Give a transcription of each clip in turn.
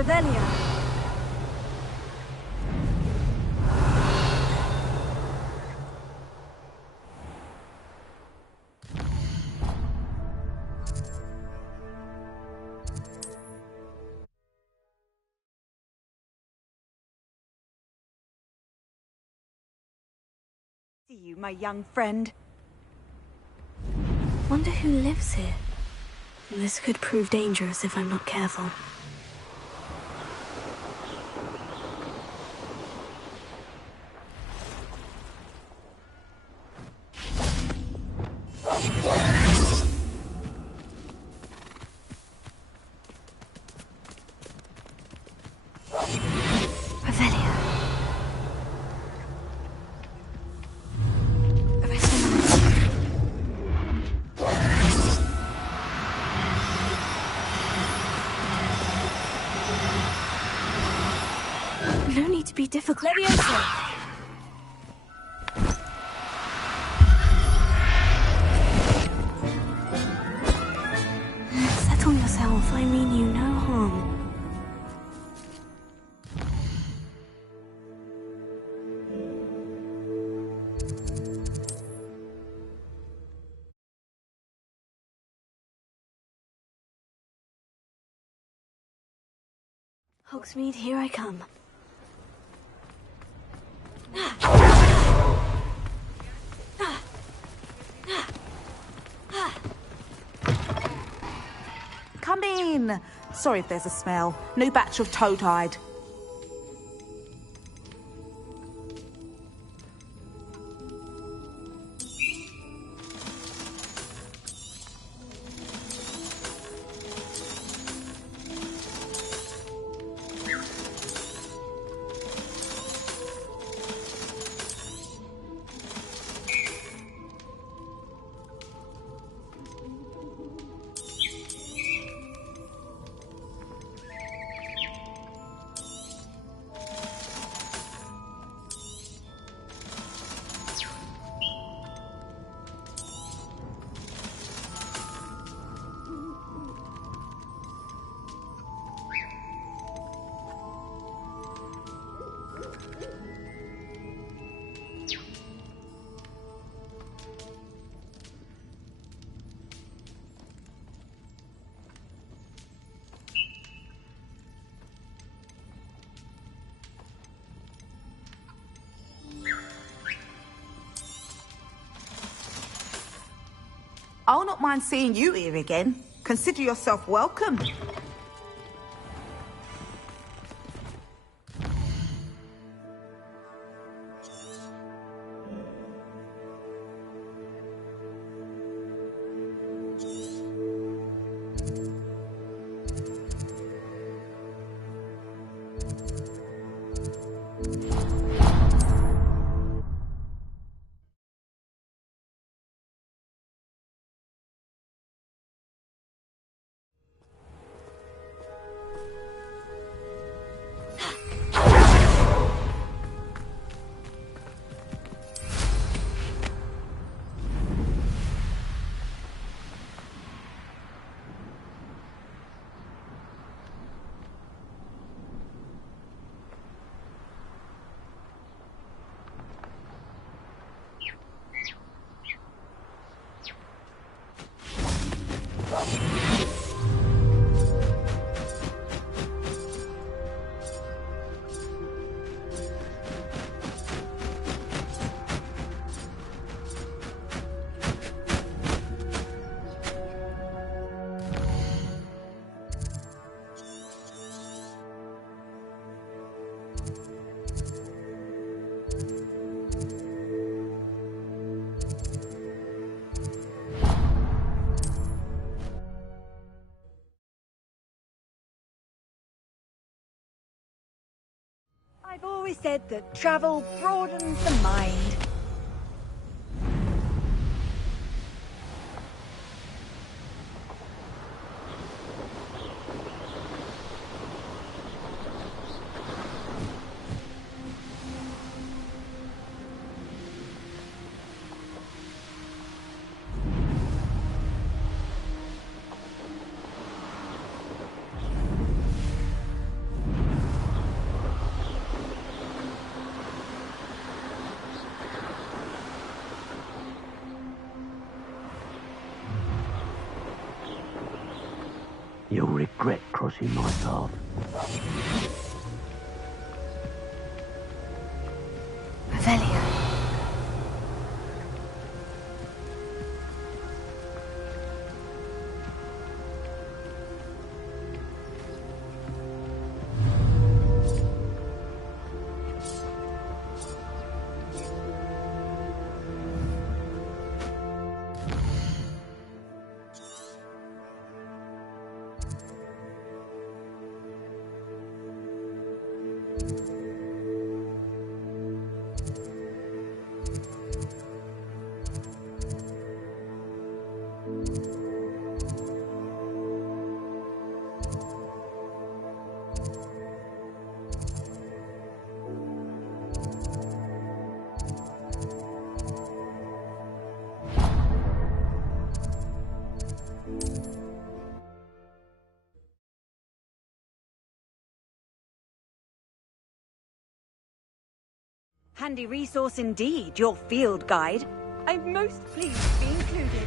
Revelia. See you, my young friend. Wonder who lives here. This could prove dangerous if I'm not careful. No need to be difficult. Leviosa! Settle yourself, I mean you no harm. Hogsmeade, here I come. Come in. Sorry if there's a smell. New batch of toad-hide. I'll not mind seeing you here again. Consider yourself welcome. I've always said that travel broadens the mind. You'll regret crossing my path. Revelio. Handy resource indeed, your field guide. I'm most pleased to be included.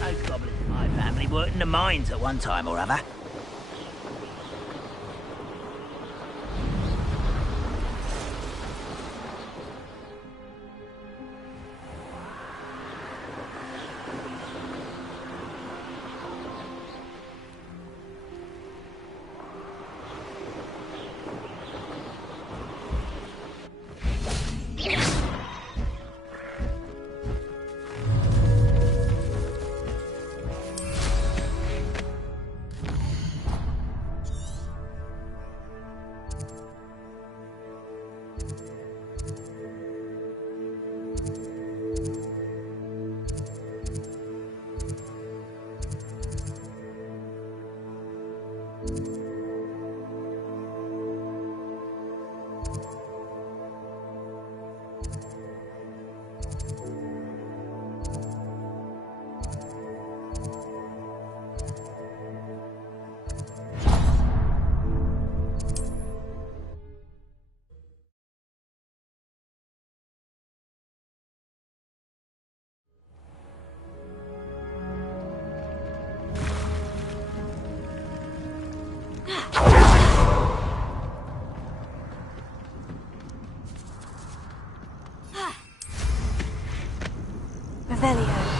Those goblins in my family worked in the mines at one time or other. Revelio.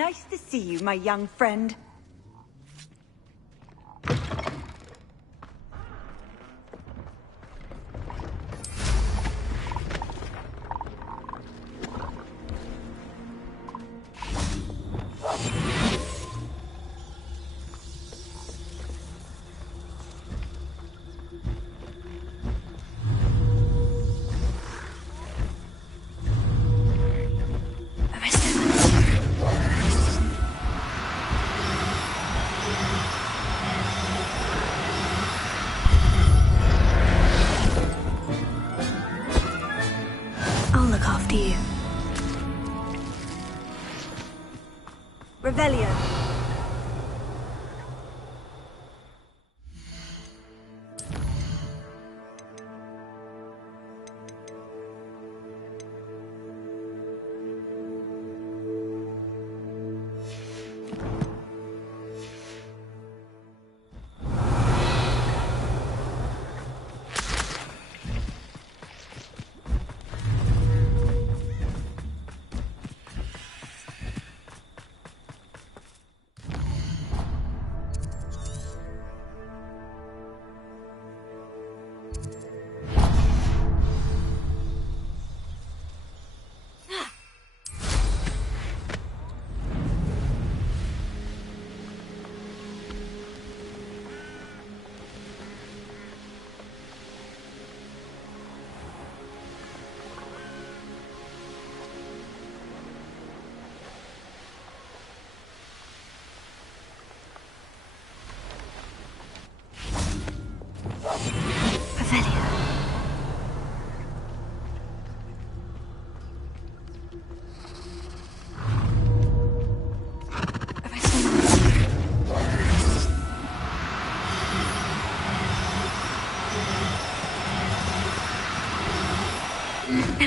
Nice to see you, my young friend. Revelio.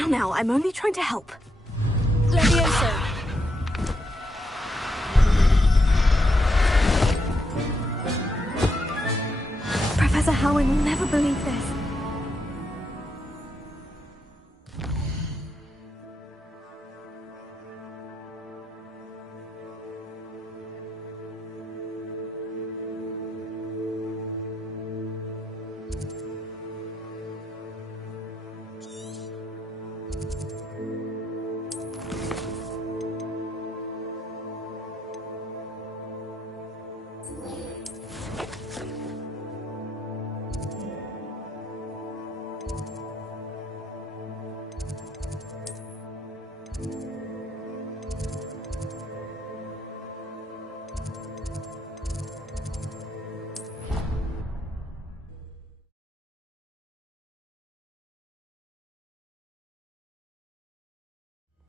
Now, I'm only trying to help. Levioso. Professor Howard will never believe this.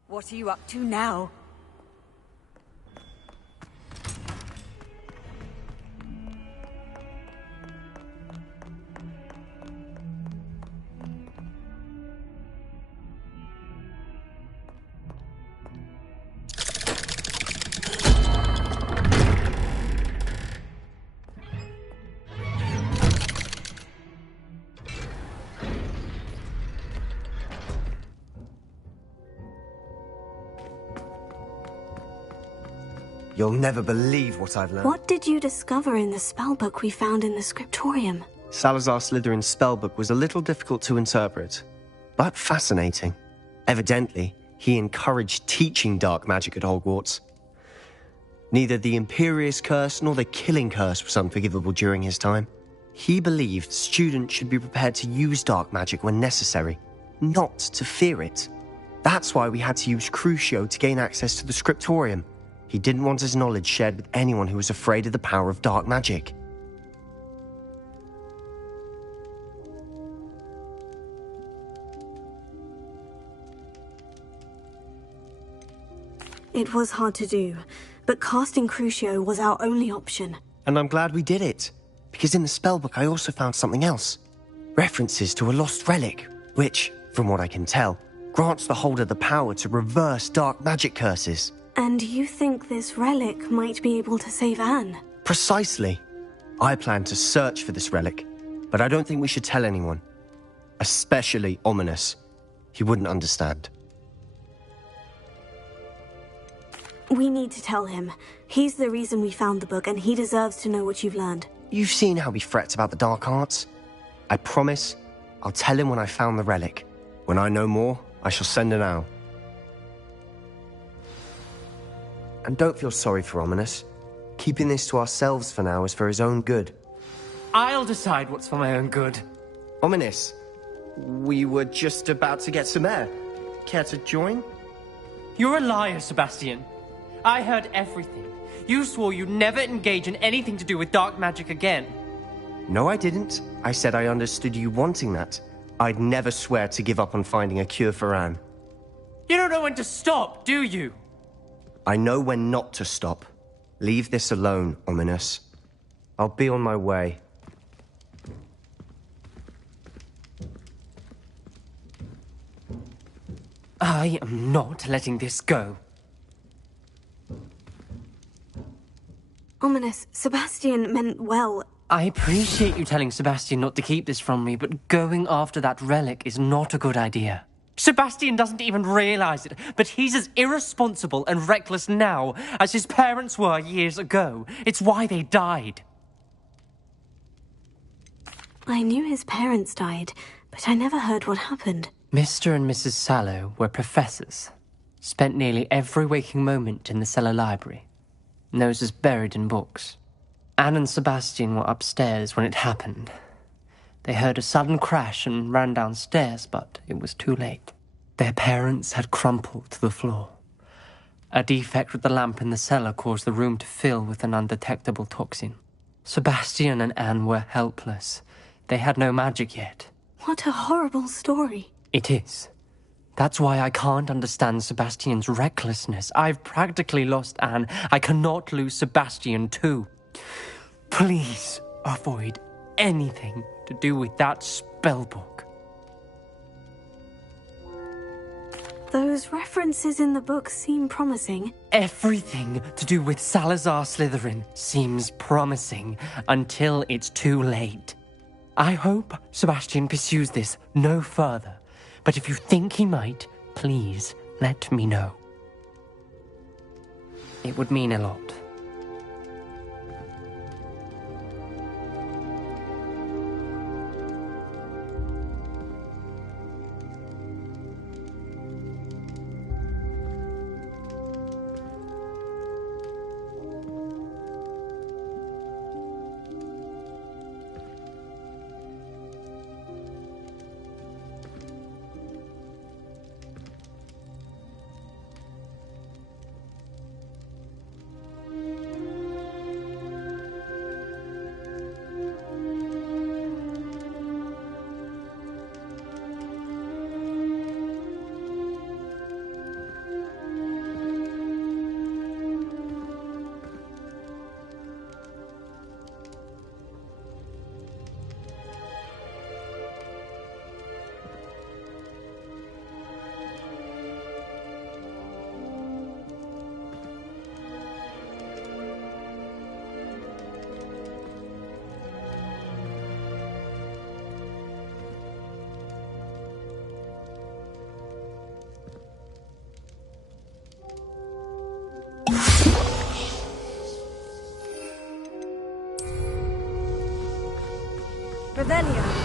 What are you up to now? You'll never believe what I've learned. What did you discover in the spellbook we found in the scriptorium? Salazar Slytherin's spellbook was a little difficult to interpret, but fascinating. Evidently, he encouraged teaching dark magic at Hogwarts. Neither the Imperious Curse nor the Killing Curse was unforgivable during his time. He believed students should be prepared to use dark magic when necessary, not to fear it. That's why we had to use Crucio to gain access to the scriptorium. He didn't want his knowledge shared with anyone who was afraid of the power of dark magic. It was hard to do, but casting Crucio was our only option. And I'm glad we did it, because in the spellbook I also found something else. References to a lost relic, which, from what I can tell, grants the holder the power to reverse dark magic curses. And you think this relic might be able to save Anne? Precisely. I plan to search for this relic, but I don't think we should tell anyone. Especially Ominous. He wouldn't understand. We need to tell him. He's the reason we found the book, and he deserves to know what you've learned. You've seen how he frets about the dark arts. I promise I'll tell him when I found the relic. When I know more, I shall send an owl. And don't feel sorry for Ominous. Keeping this to ourselves for now is for his own good. I'll decide what's for my own good. Ominous, we were just about to get some air. Care to join? You're a liar, Sebastian. I heard everything. You swore you'd never engage in anything to do with dark magic again. No, I didn't. I said I understood you wanting that. I'd never swear to give up on finding a cure for Anne. You don't know when to stop, do you? I know when not to stop. Leave this alone, Ominous. I'll be on my way. I am not letting this go. Ominous, Sebastian meant well. I appreciate you telling Sebastian not to keep this from me, but going after that relic is not a good idea. Sebastian doesn't even realize it, but he's as irresponsible and reckless now as his parents were years ago. It's why they died. I knew his parents died, but I never heard what happened. Mr. and Mrs. Sallow were professors. Spent nearly every waking moment in the cellar library. Noses buried in books. Anne and Sebastian were upstairs when it happened. They heard a sudden crash and ran downstairs, but it was too late. Their parents had crumpled to the floor. A defect with the lamp in the cellar caused the room to fill with an undetectable toxin. Sebastian and Anne were helpless. They had no magic yet. What a horrible story. It is. That's why I can't understand Sebastian's recklessness. I've practically lost Anne. I cannot lose Sebastian too. Please avoid anything to do with that spellbook. Those references in the book seem promising. Everything to do with Salazar Slytherin seems promising until it's too late. I hope Sebastian pursues this no further, but if you think he might, please let me know. It would mean a lot. Revelio.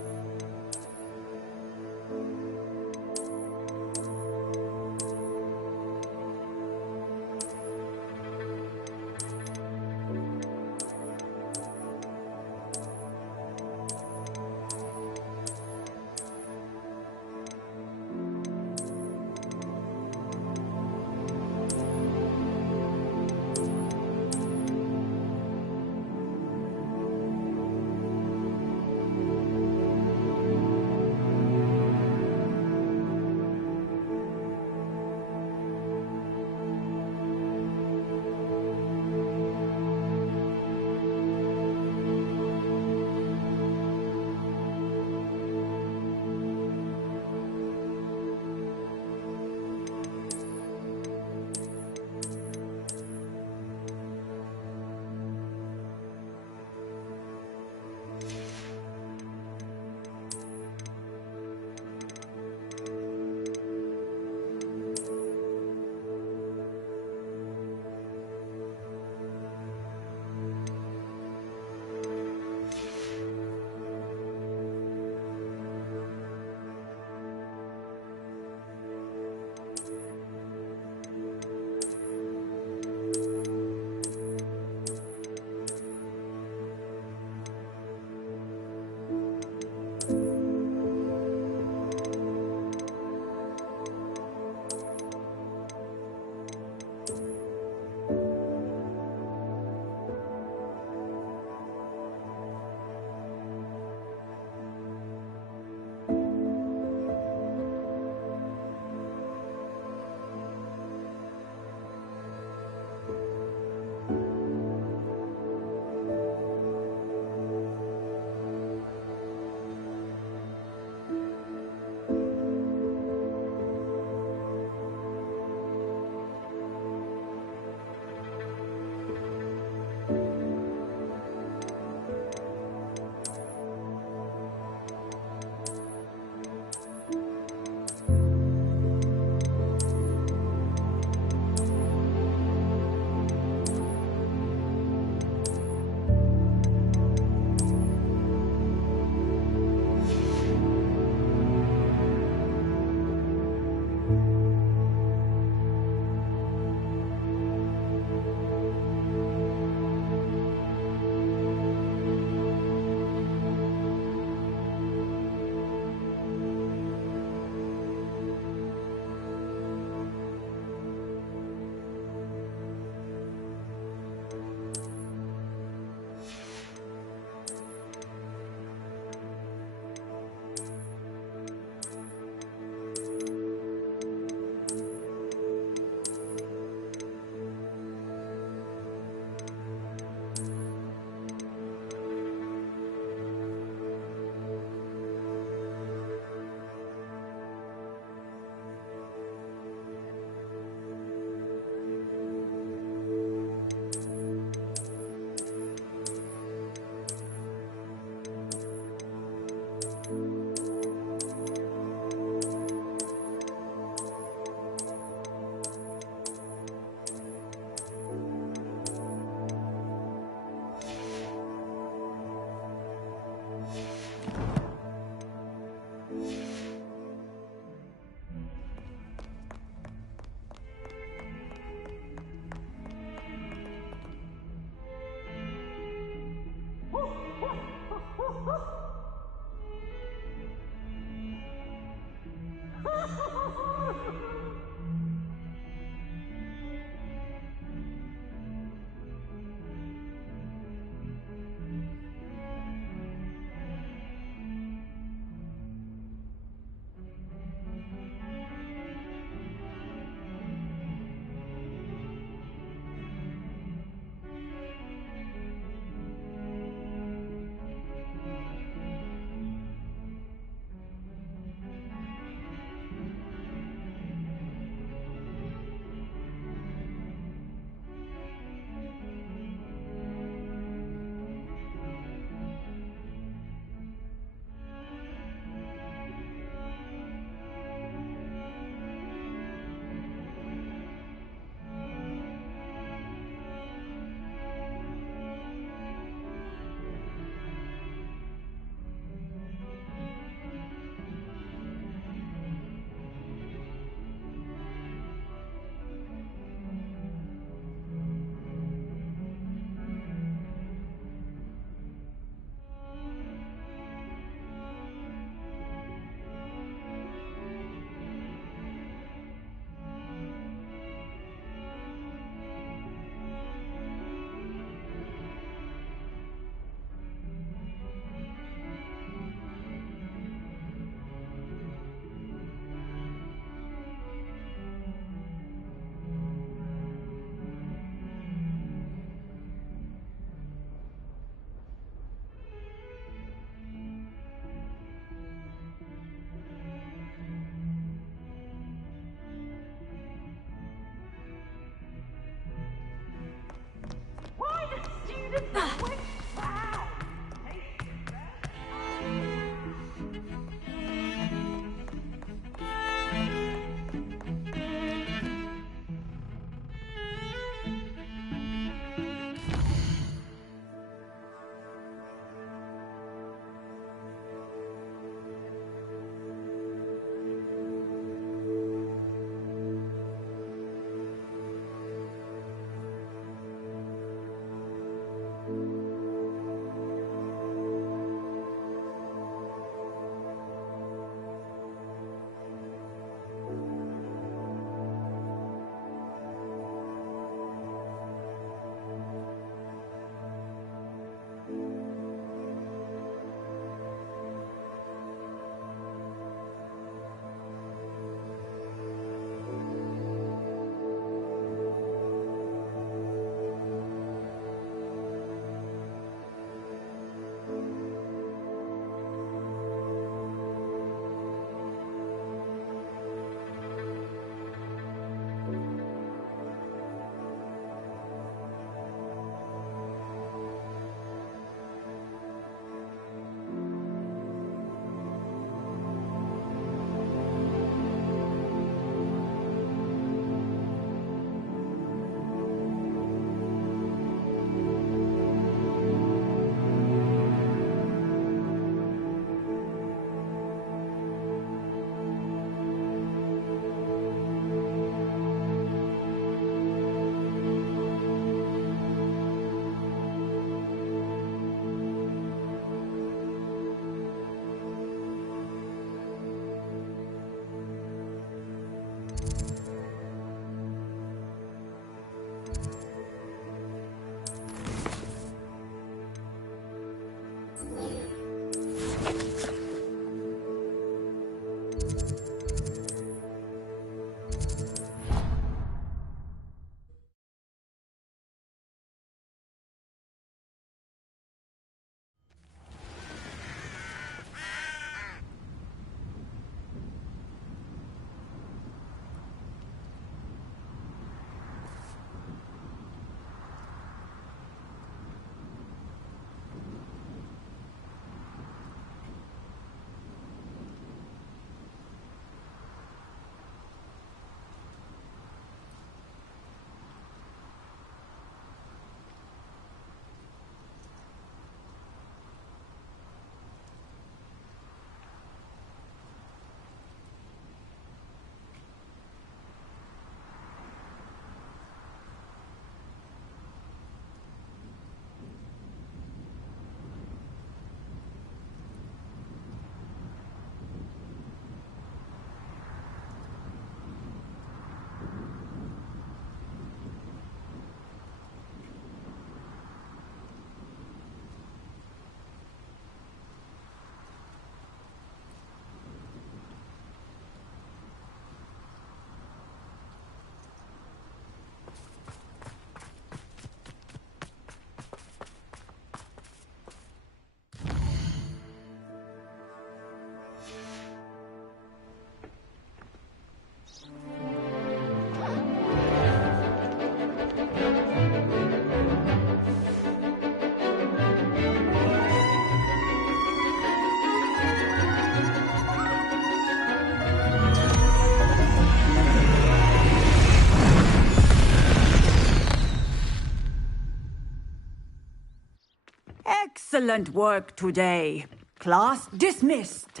Excellent work today. Class dismissed.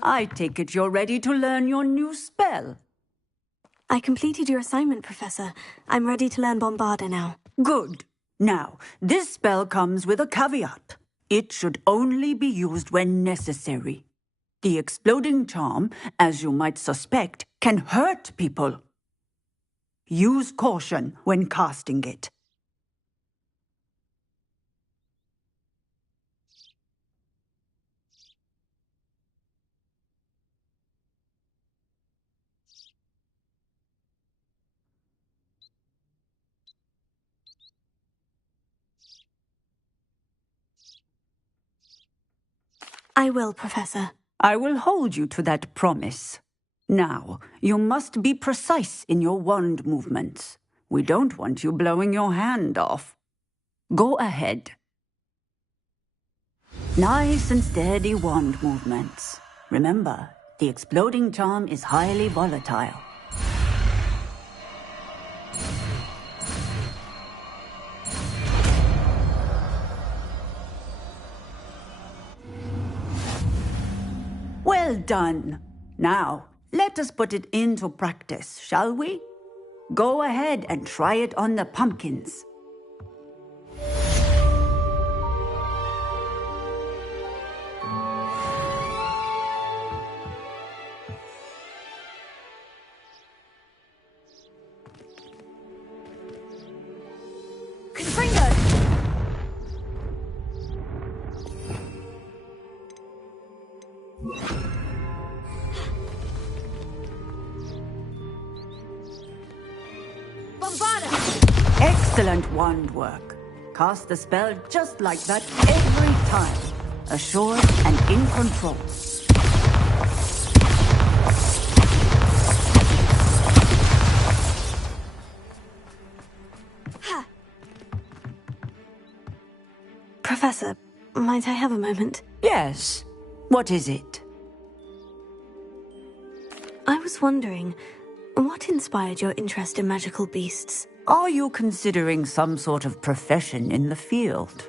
I take it you're ready to learn your new spell. I completed your assignment, Professor. I'm ready to learn Bombarda now. Good. Now, this spell comes with a caveat. It should only be used when necessary. The exploding charm, as you might suspect, can hurt people. Use caution when casting it. I will, Professor. I will hold you to that promise. Now, you must be precise in your wand movements. We don't want you blowing your hand off. Go ahead. Nice and steady wand movements. Remember, the exploding charm is highly volatile. Well done. Now, let us put it into practice, shall we? Go ahead and try it on the pumpkins. Excellent wand work. Cast the spell just like that every time. Assured and in control. Professor, might I have a moment? Yes. What is it? I was wondering, what inspired your interest in magical beasts? Are you considering some sort of profession in the field?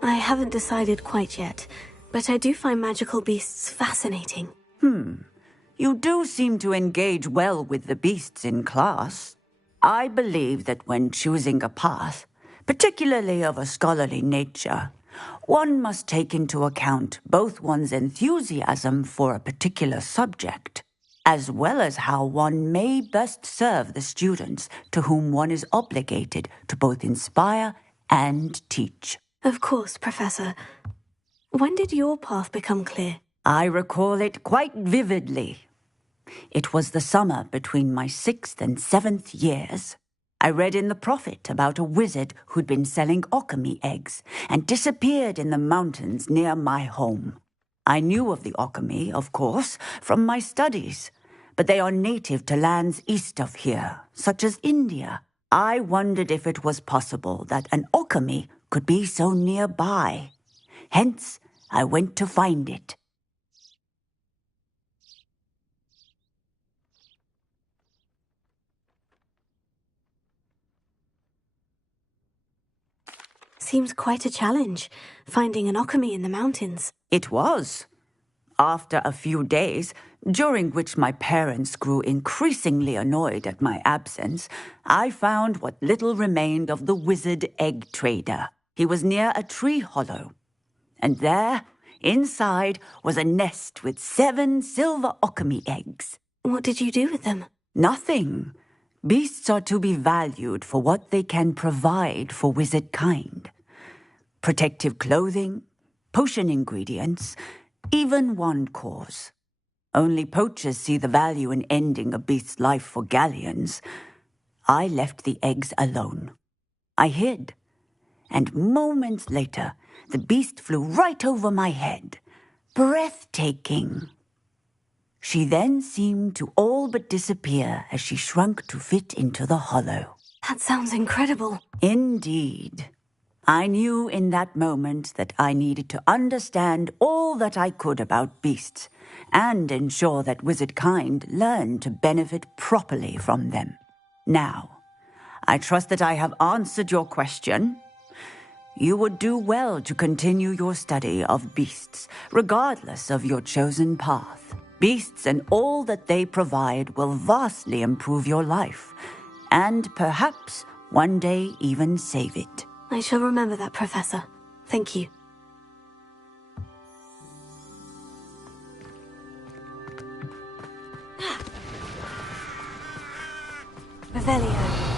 I haven't decided quite yet, but I do find magical beasts fascinating. You do seem to engage well with the beasts in class. I believe that when choosing a path, particularly of a scholarly nature, one must take into account both one's enthusiasm for a particular subject, as well as how one may best serve the students to whom one is obligated to both inspire and teach. Of course, Professor. When did your path become clear? I recall it quite vividly. It was the summer between my 6th and 7th years. I read in the Prophet about a wizard who'd been selling alchemy eggs and disappeared in the mountains near my home. I knew of the alchemy, of course, from my studies, but they are native to lands east of here, such as India. I wondered if it was possible that an alchemy could be so nearby. Hence, I went to find it. Seems quite a challenge, finding an alchemy in the mountains. It was. After a few days, during which my parents grew increasingly annoyed at my absence, I found what little remained of the wizard egg trader. He was near a tree hollow. And there, inside, was a nest with 7 silver alchemy eggs. What did you do with them? Nothing. Beasts are to be valued for what they can provide for wizard kind. Protective clothing, potion ingredients, even wand cores. Only poachers see the value in ending a beast's life for galleons. I left the eggs alone. I hid, and moments later, the beast flew right over my head. Breathtaking. She then seemed to all but disappear as she shrunk to fit into the hollow. That sounds incredible. Indeed. I knew in that moment that I needed to understand all that I could about beasts and ensure that wizard kind learned to benefit properly from them. Now, I trust that I have answered your question. You would do well to continue your study of beasts, regardless of your chosen path. Beasts and all that they provide will vastly improve your life, and perhaps one day even save it. I shall remember that, Professor. Thank you. Revelio.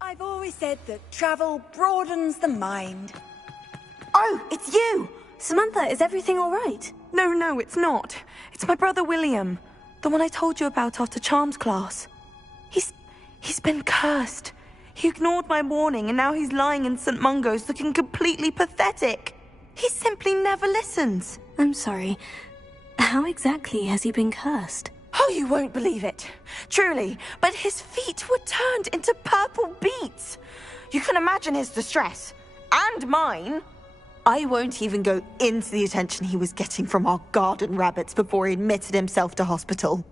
I've always said that travel broadens the mind. Oh, it's you! Samantha, is everything all right? No, it's not. It's my brother William. The one I told you about after Charms class. He's been cursed. He ignored my warning and now he's lying in St. Mungo's looking completely pathetic. He simply never listens. I'm sorry. How exactly has he been cursed? Oh, you won't believe it. Truly, but his feet were turned into purple beets. You can imagine his distress. And mine. I won't even go into the attention he was getting from our garden rabbits before he admitted himself to hospital.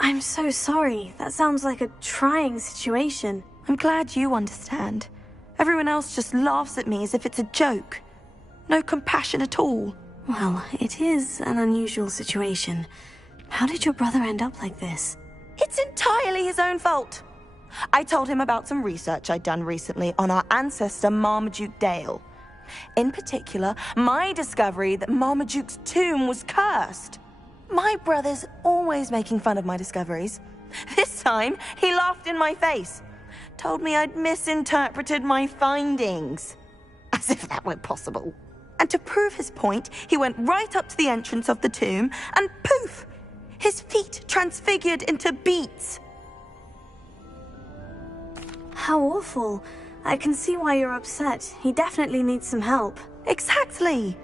I'm so sorry. That sounds like a trying situation. I'm glad you understand. Everyone else just laughs at me as if it's a joke. No compassion at all. Well, it is an unusual situation. How did your brother end up like this? It's entirely his own fault. I told him about some research I'd done recently on our ancestor Marmaduke Dale. In particular, my discovery that Marmaduke's tomb was cursed. My brother's always making fun of my discoveries. This time, he laughed in my face. Told me I'd misinterpreted my findings. As if that were possible. And to prove his point, he went right up to the entrance of the tomb and poof! His feet transfigured into beets. How awful. I can see why you're upset. He definitely needs some help. Exactly.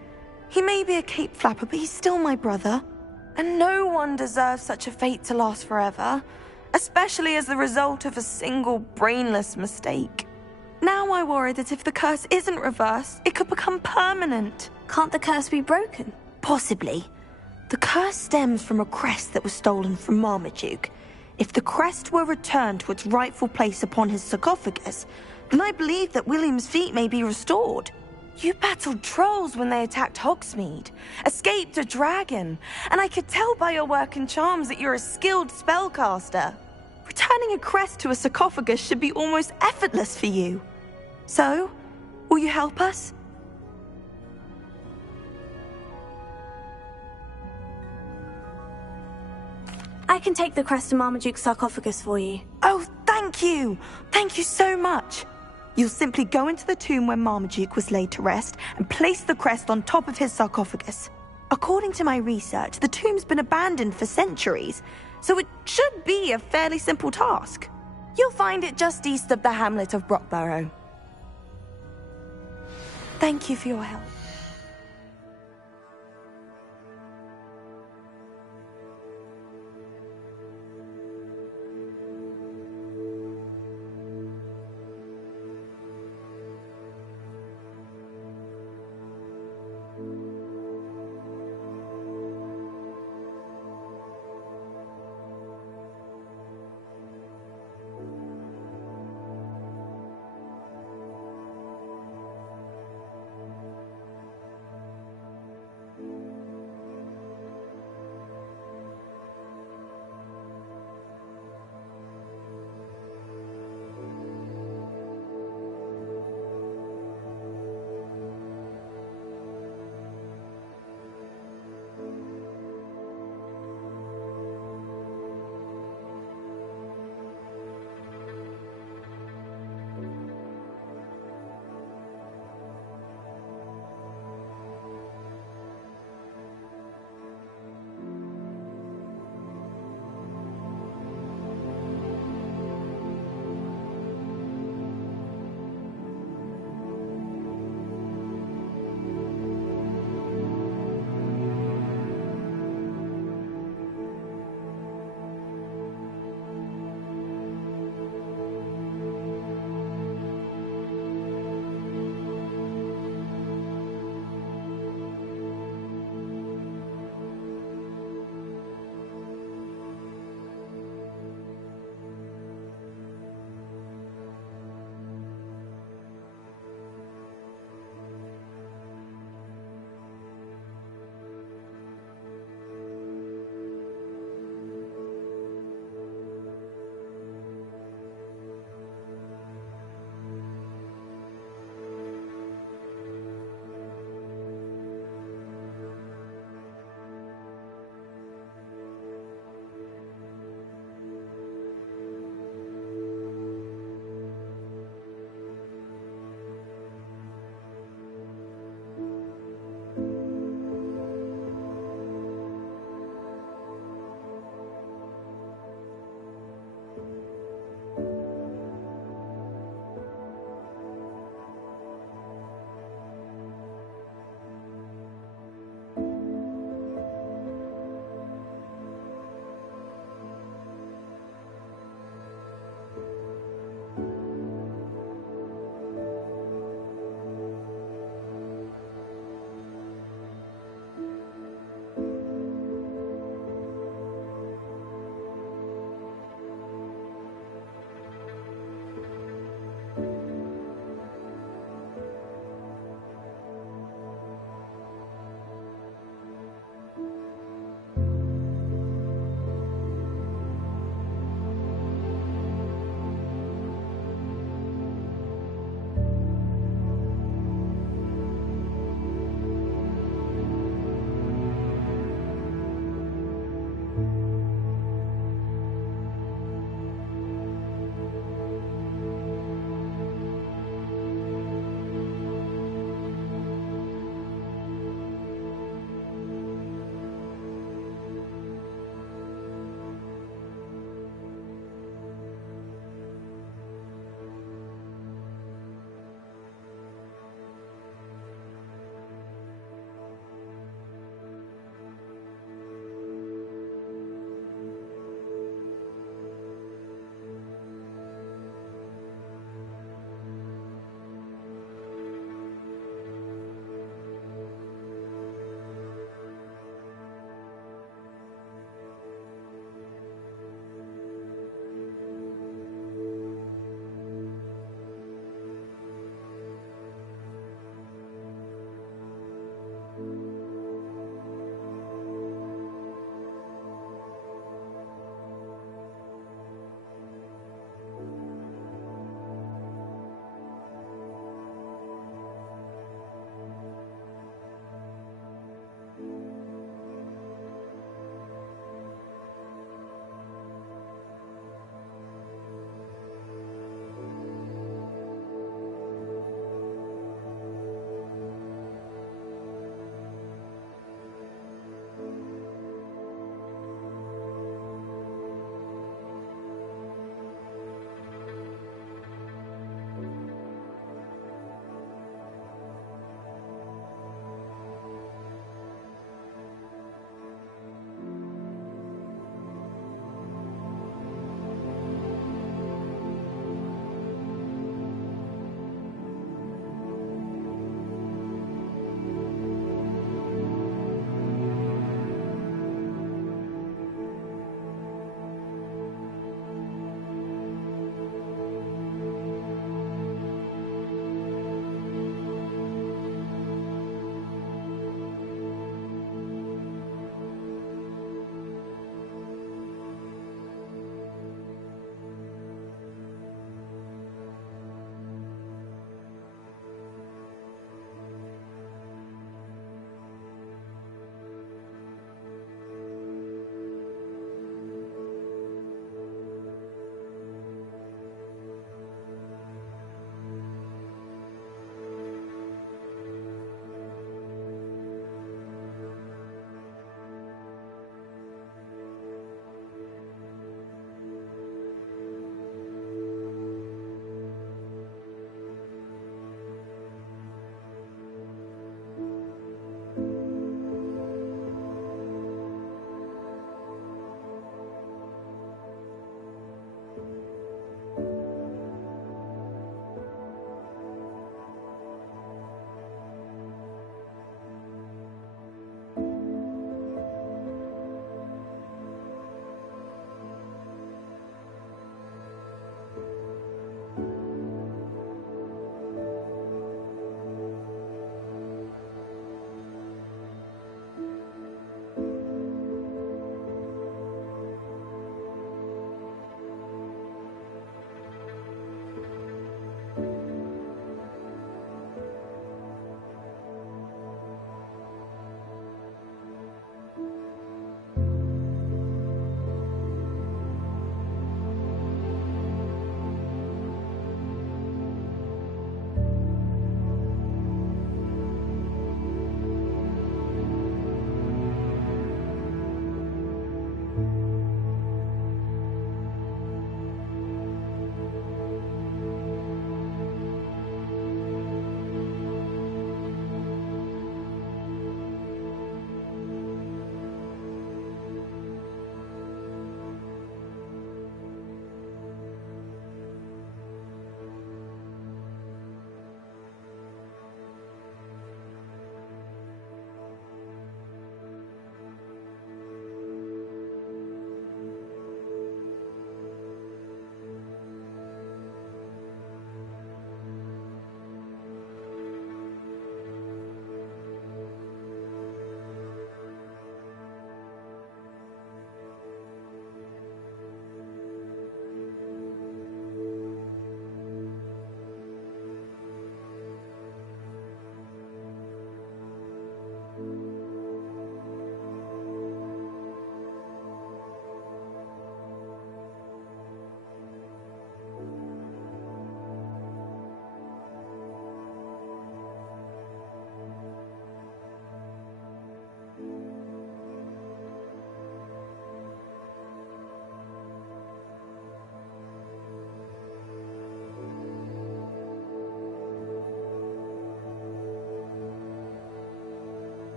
He may be a cape flapper, but he's still my brother. And no one deserves such a fate to last forever, especially as the result of a single brainless mistake. Now I worry that if the curse isn't reversed, it could become permanent. Can't the curse be broken? Possibly. The curse stems from a crest that was stolen from Marmaduke. If the crest were returned to its rightful place upon his sarcophagus, then I believe that William's feet may be restored. You battled trolls when they attacked Hogsmeade, escaped a dragon, and I could tell by your work and charms that you're a skilled spellcaster. Returning a crest to a sarcophagus should be almost effortless for you. So, will you help us? I can take the crest to Marmaduke's sarcophagus for you. Oh, thank you! Thank you so much! You'll simply go into the tomb where Marmaduke was laid to rest and place the crest on top of his sarcophagus. According to my research, the tomb's been abandoned for centuries, so it should be a fairly simple task. You'll find it just east of the hamlet of Brockborough. Thank you for your help.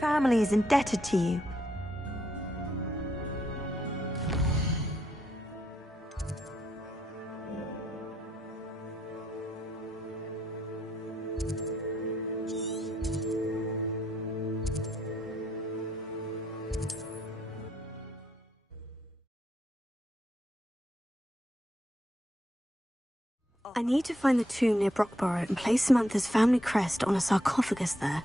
family is indebted to you. I need to find the tomb near Brockborough and place Samantha's family crest on a sarcophagus there.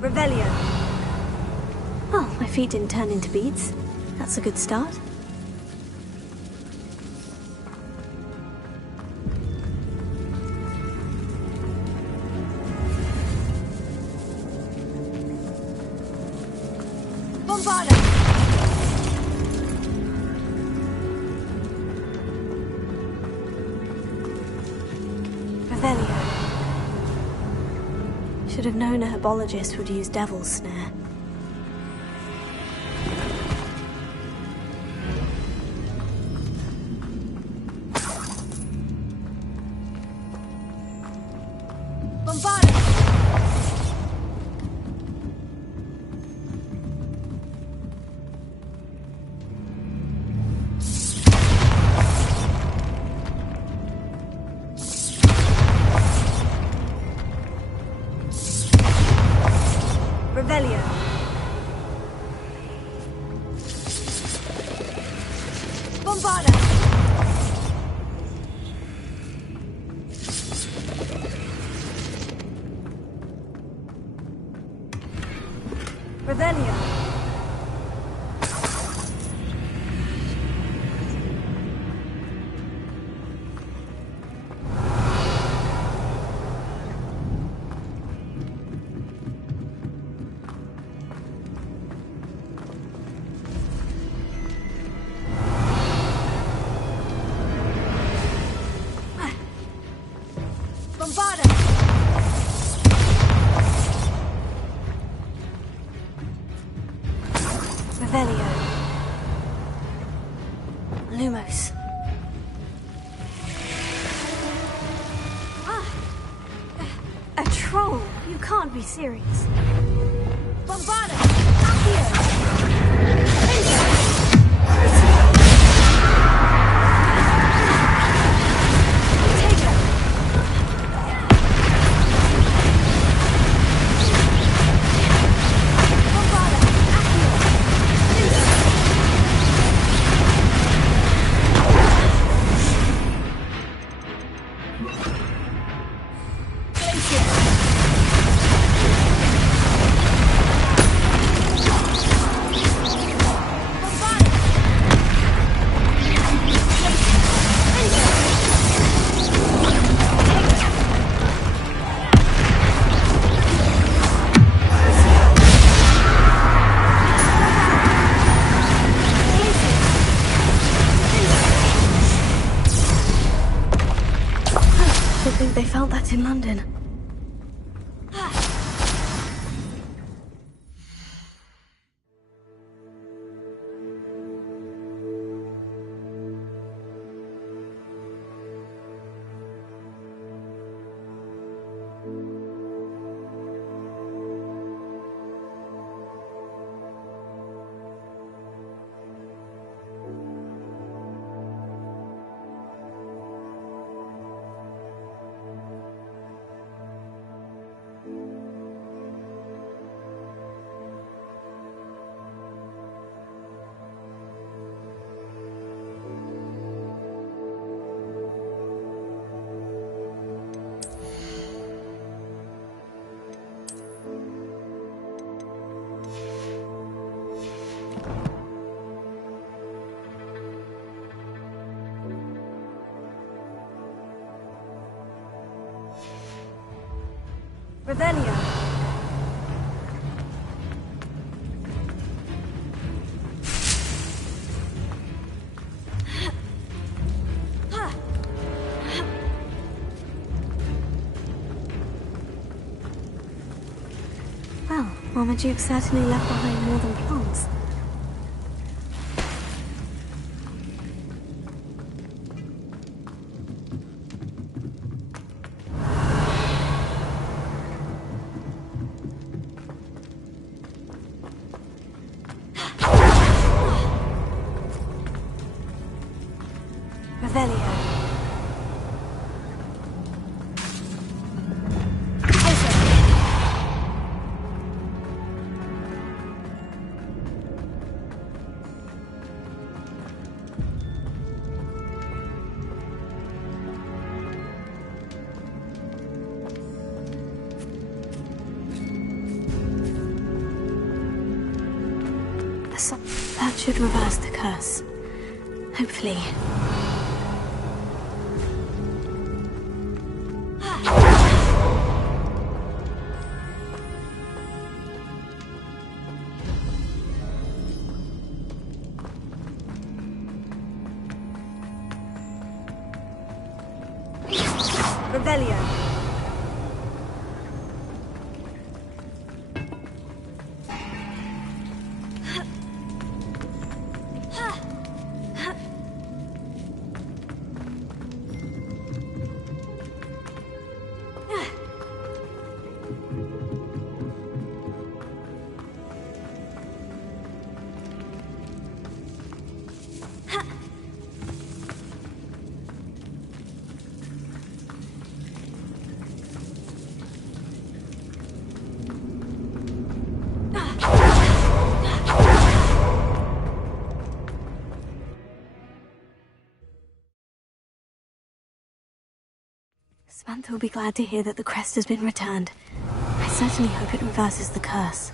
Revelio. Oh, my feet didn't turn into beads. That's a good start. Bombarda! Revelio. Should have known a herbologist would use Devil's Snare. Bombarda! Revelio. Bombarda! Revelio. Bombarda! Revelio. Lumos. A troll? You can't be serious. Bombarda! Accio! Don't think they felt that in London. Revelio. Well, Marmaduke certainly left behind more than plants. Revelio. That should reverse the curse. Hopefully. Revelio. Samantha will be glad to hear that the crest has been returned. I certainly hope it reverses the curse.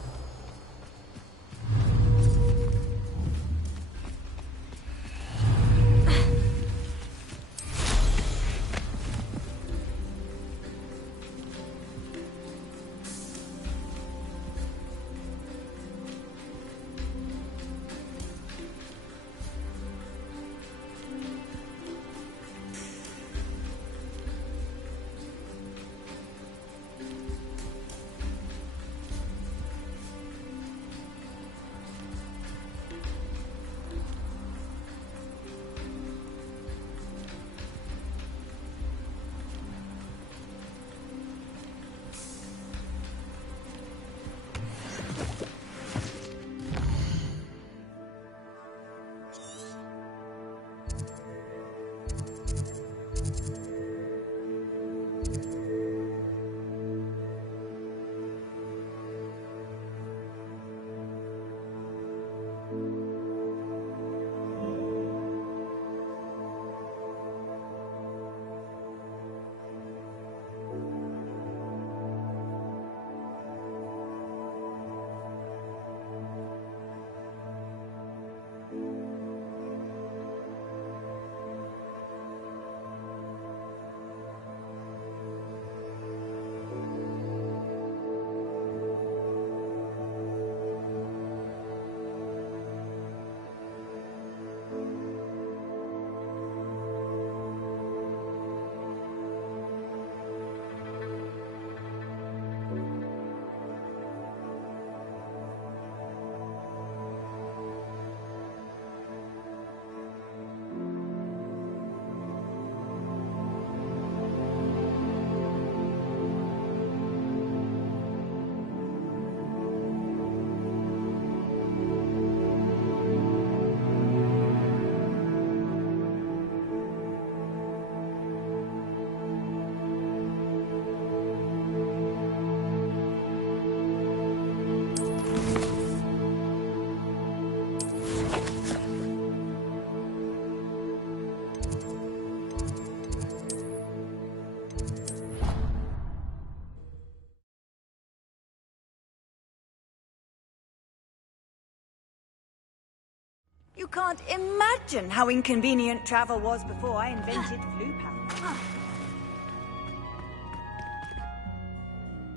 You can't imagine how inconvenient travel was before I invented flu power.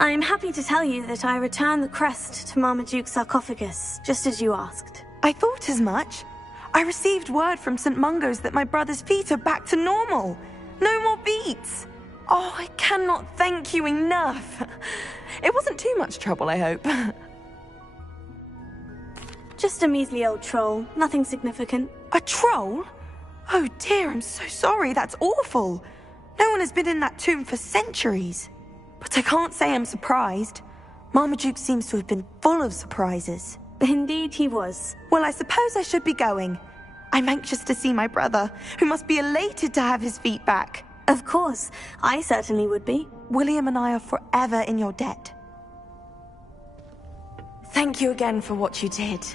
I'm happy to tell you that I returned the crest to Marmaduke's sarcophagus, just as you asked. I thought as much. I received word from St. Mungo's that my brother's feet are back to normal. No more beats. Oh, I cannot thank you enough. It wasn't too much trouble, I hope. Just a measly old troll, nothing significant. A troll? Oh dear, I'm so sorry, that's awful. No one has been in that tomb for centuries. But I can't say I'm surprised. Marmaduke seems to have been full of surprises. Indeed he was. Well, I suppose I should be going. I'm anxious to see my brother, who must be elated to have his feet back. Of course, I certainly would be. William and I are forever in your debt. Thank you again for what you did.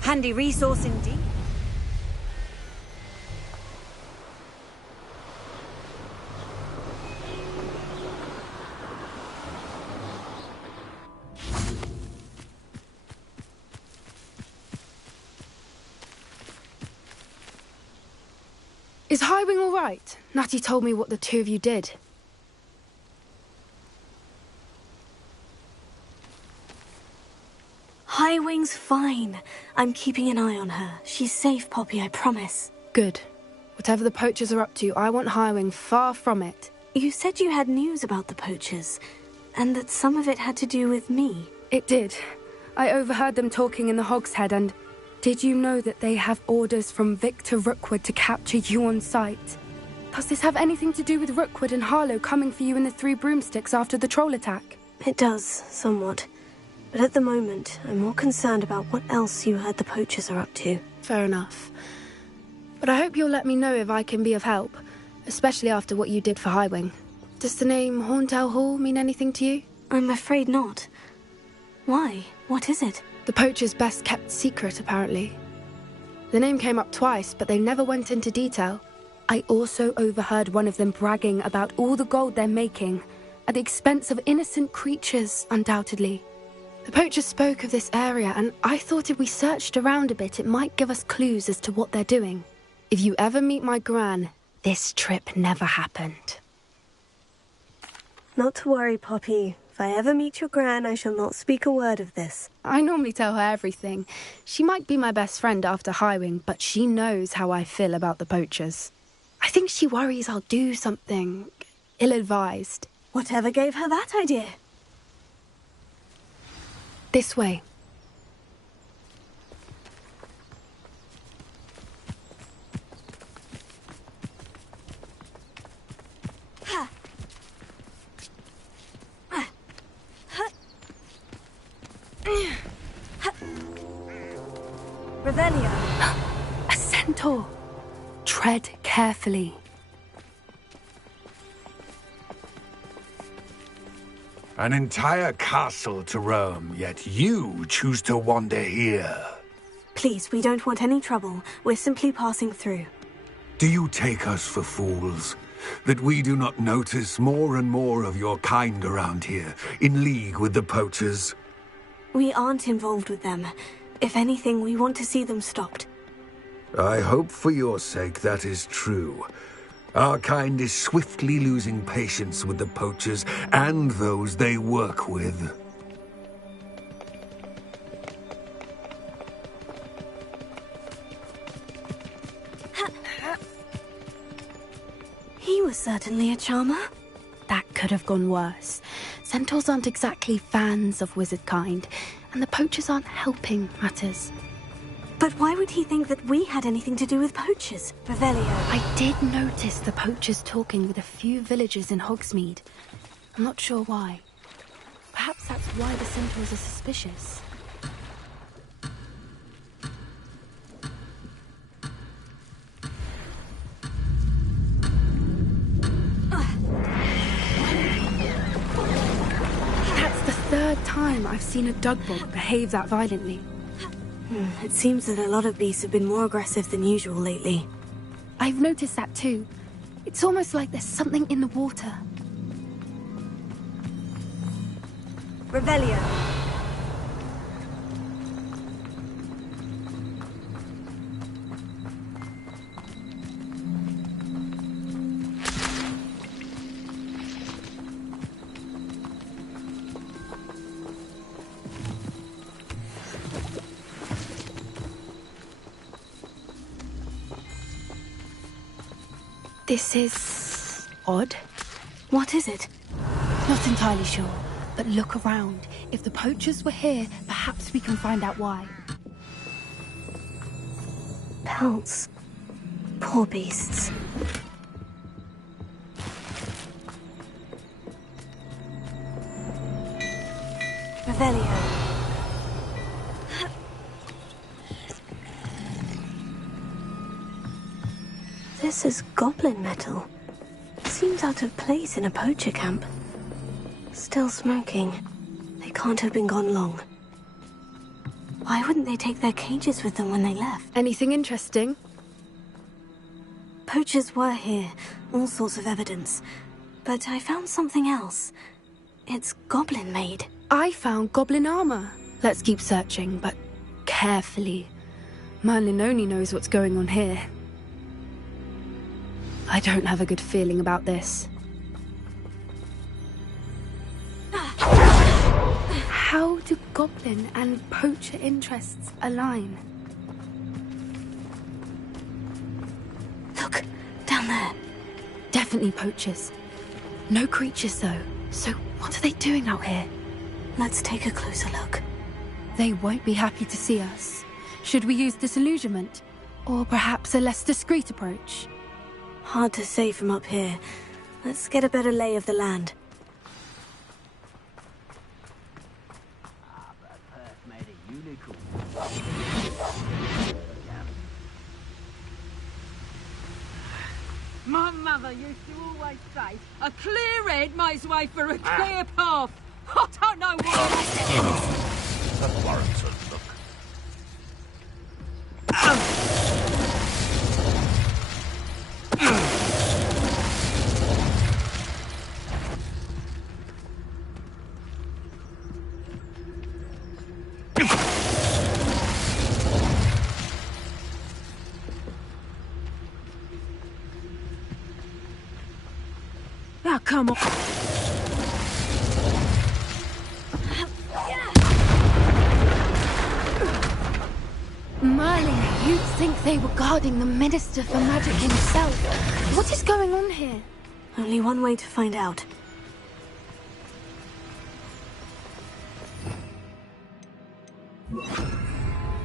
Handy resource indeed. Is Highwing all right? Natty told me what the two of you did. Highwing's fine. I'm keeping an eye on her. She's safe, Poppy, I promise. Good. Whatever the poachers are up to, I want Highwing far from it. You said you had news about the poachers, and that some of it had to do with me. It did. I overheard them talking in the Hogshead, and did you know that they have orders from Victor Rookwood to capture you on sight? Does this have anything to do with Rookwood and Harlow coming for you in the Three Broomsticks after the troll attack? It does, somewhat. But at the moment, I'm more concerned about what else you heard the poachers are up to. Fair enough. But I hope you'll let me know if I can be of help, especially after what you did for Highwing. Does the name Horndale Hall mean anything to you? I'm afraid not. Why? What is it? The poachers' best-kept secret, apparently. The name came up twice, but they never went into detail. I also overheard one of them bragging about all the gold they're making, at the expense of innocent creatures, undoubtedly. The poachers spoke of this area, and I thought if we searched around a bit, it might give us clues as to what they're doing. If you ever meet my gran, this trip never happened. Not to worry, Poppy. If I ever meet your gran, I shall not speak a word of this. I normally tell her everything. She might be my best friend after Highwing, but she knows how I feel about the poachers. I think she worries I'll do something ill-advised. Whatever gave her that idea? This way. Revelio. A centaur. Tread carefully. An entire castle to roam, yet you choose to wander here. Please, we don't want any trouble. We're simply passing through. Do you take us for fools? That we do not notice more and more of your kind around here, in league with the poachers? We aren't involved with them. If anything, we want to see them stopped. I hope for your sake that is true. Our kind is swiftly losing patience with the poachers and those they work with. He was certainly a charmer. That could have gone worse. Centaurs aren't exactly fans of wizard kind, and the poachers aren't helping matters. But why would he think that we had anything to do with poachers? Revelio. I did notice the poachers talking with a few villagers in Hogsmeade. I'm not sure why. Perhaps that's why the centaurs are suspicious. time I've seen a dugbog behave that violently. It seems that a lot of beasts have been more aggressive than usual lately. I've noticed that too. It's almost like there's something in the water. Revelio. This is odd. What is it? Not entirely sure, but look around. If the poachers were here, perhaps we can find out why. Pelts. Poor beasts. Revelio. This is goblin metal. Seems out of place in a poacher camp. Still smoking. They can't have been gone long. Why wouldn't they take their cages with them when they left? Anything interesting? Poachers were here. All sorts of evidence. But I found something else. It's goblin made. I found goblin armor. Let's keep searching, but carefully. Merlin only knows what's going on here. I don't have a good feeling about this. How do goblin and poacher interests align? Look, down there. Definitely poachers. No creatures though. So what are they doing out here? Let's take a closer look. They won't be happy to see us. Should we use disillusionment? Or perhaps a less discreet approach? Hard to say from up here. Let's get a better lay of the land. My mother used to always say, a clear head makes way for a clear path. I don't know what... That warrants a look. Now come on. Merlin, you'd think they were guarding the Minister for Magic himself. What is going on here? Only one way to find out.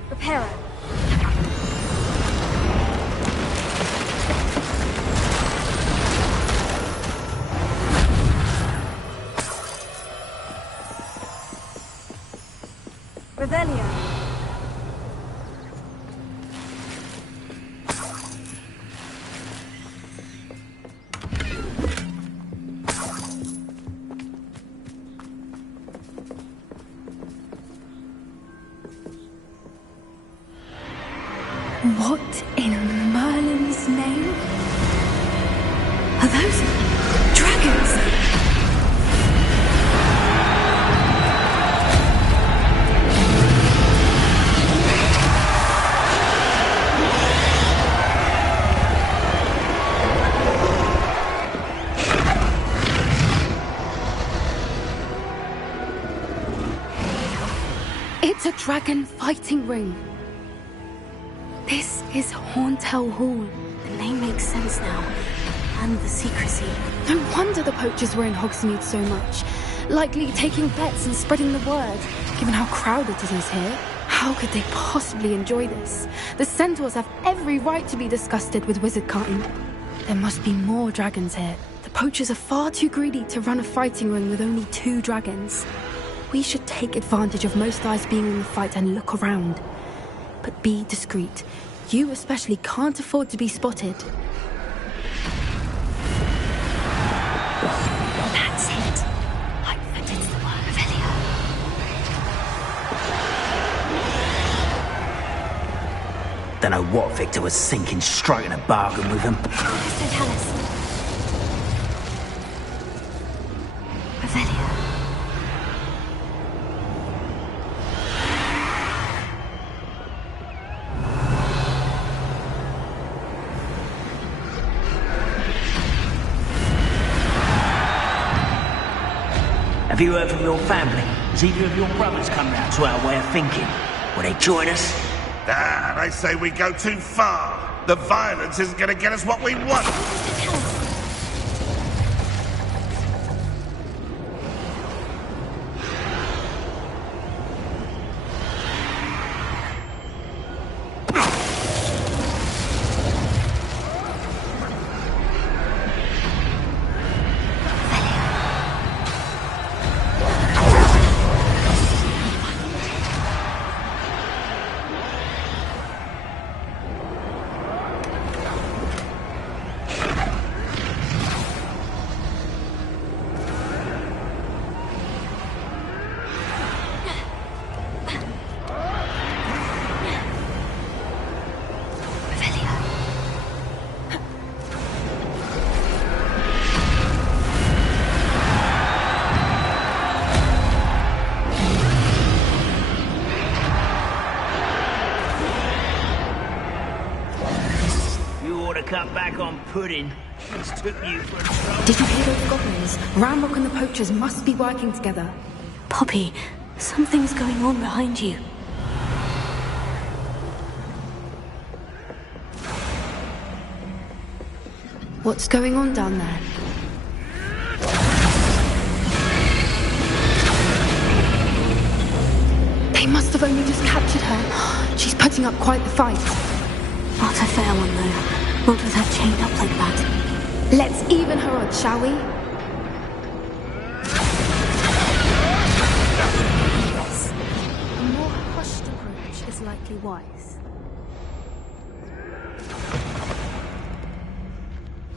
Reparo. Revelio. What in Merlin's name? Are those dragons? It's a dragon fighting ring. This is Hauntel Hall. The name makes sense now. And the secrecy. No wonder the poachers were in Hogsmeade so much. Likely taking bets and spreading the word. Given how crowded it is here, how could they possibly enjoy this? The centaurs have every right to be disgusted with wizardkind. There must be more dragons here. The poachers are far too greedy to run a fighting ring with only 2 dragons. We should take advantage of most eyes being in the fight and look around. But be discreet. You especially can't afford to be spotted. That's it. I bet it's the word Revelio. Don't know what Victor was thinking, striking a bargain with him. So tell us. Revelio. Have you heard from your family? Has either of your brothers come round to our way of thinking? Will they join us? Ah, they say we go too far. The violence isn't going to get us what we want. Cut back on pudding. This took you for a trouble. Did you hear those goblins? Ramrock and the poachers must be working together. Poppy, something's going on behind you. What's going on down there? They must have only just captured her. She's putting up quite the fight. Not a fair one, though. Not with her chained up like that. Let's even her odds, shall we? Yes. A more hushed approach is likely wise.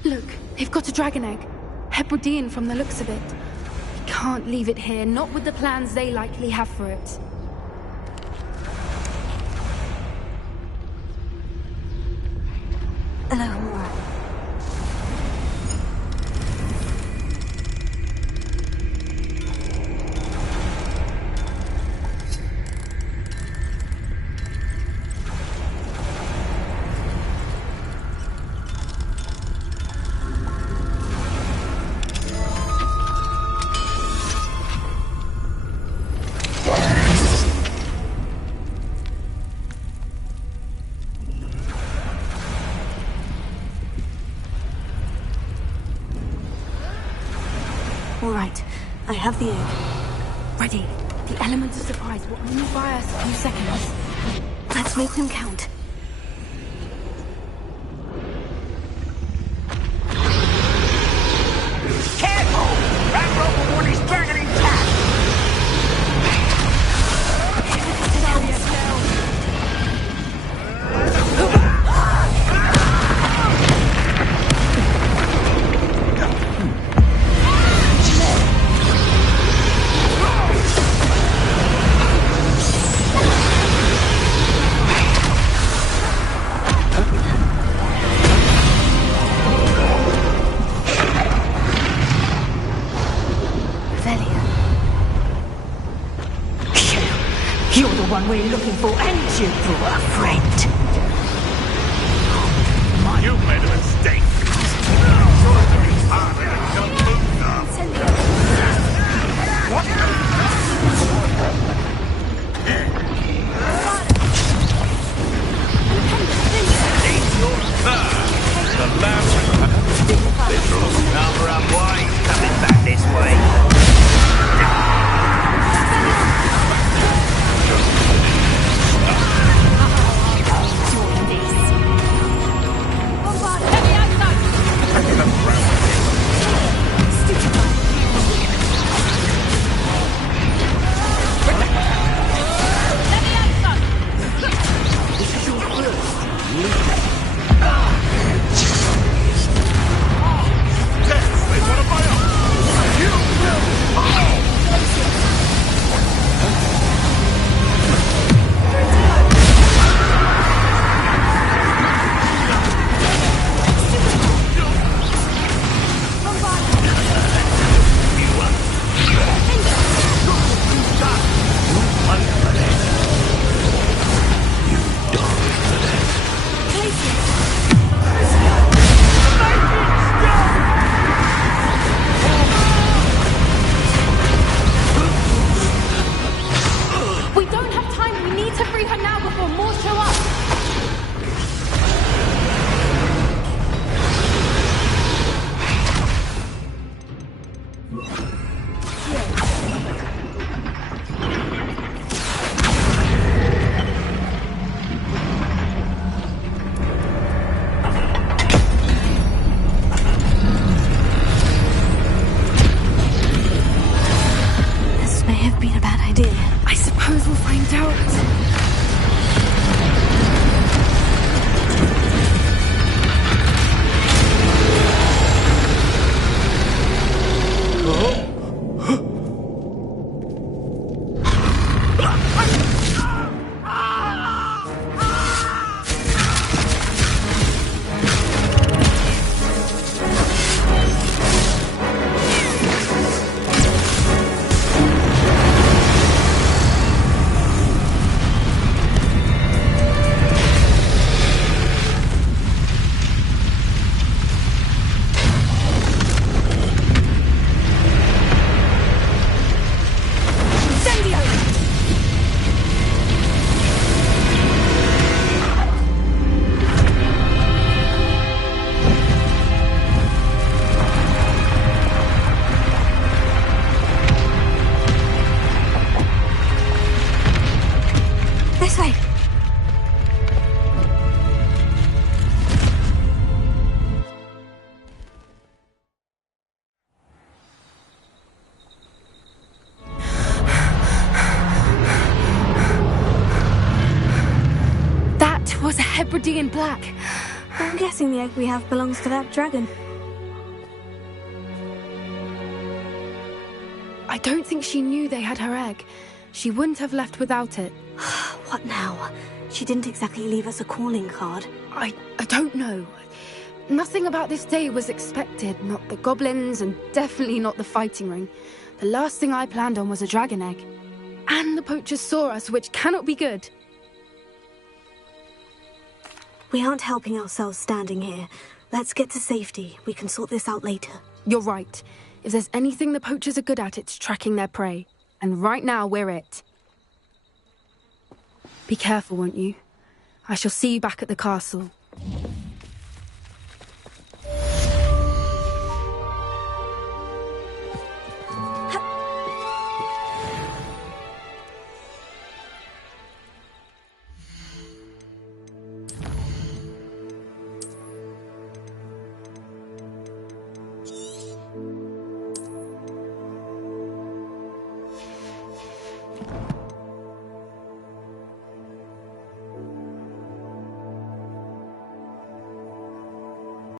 Look, they've got a dragon egg. Hebridean from the looks of it. We can't leave it here, not with the plans they likely have for it. Hello. All right, I have the egg. Ready. The elements of surprise will only buy us a few seconds. Let's make them count. Careful! Ramrock will want his dragon intact! You're the one we're looking for, and you brought a friend. You made a mistake. Sorcery's harder to kill The last literal number of wise coming back this way. was a Hebridean black. I'm guessing the egg we have belongs to that dragon. I don't think she knew they had her egg. She wouldn't have left without it. What now? She didn't exactly leave us a calling card. I don't know. Nothing about this day was expected. Not the goblins, and definitely not the fighting ring. The last thing I planned on was a dragon egg. And the poachers saw us, which cannot be good. We aren't helping ourselves standing here. Let's get to safety. We can sort this out later. You're right. If there's anything the poachers are good at, it's tracking their prey. And right now, we're it. Be careful, won't you? I shall see you back at the castle.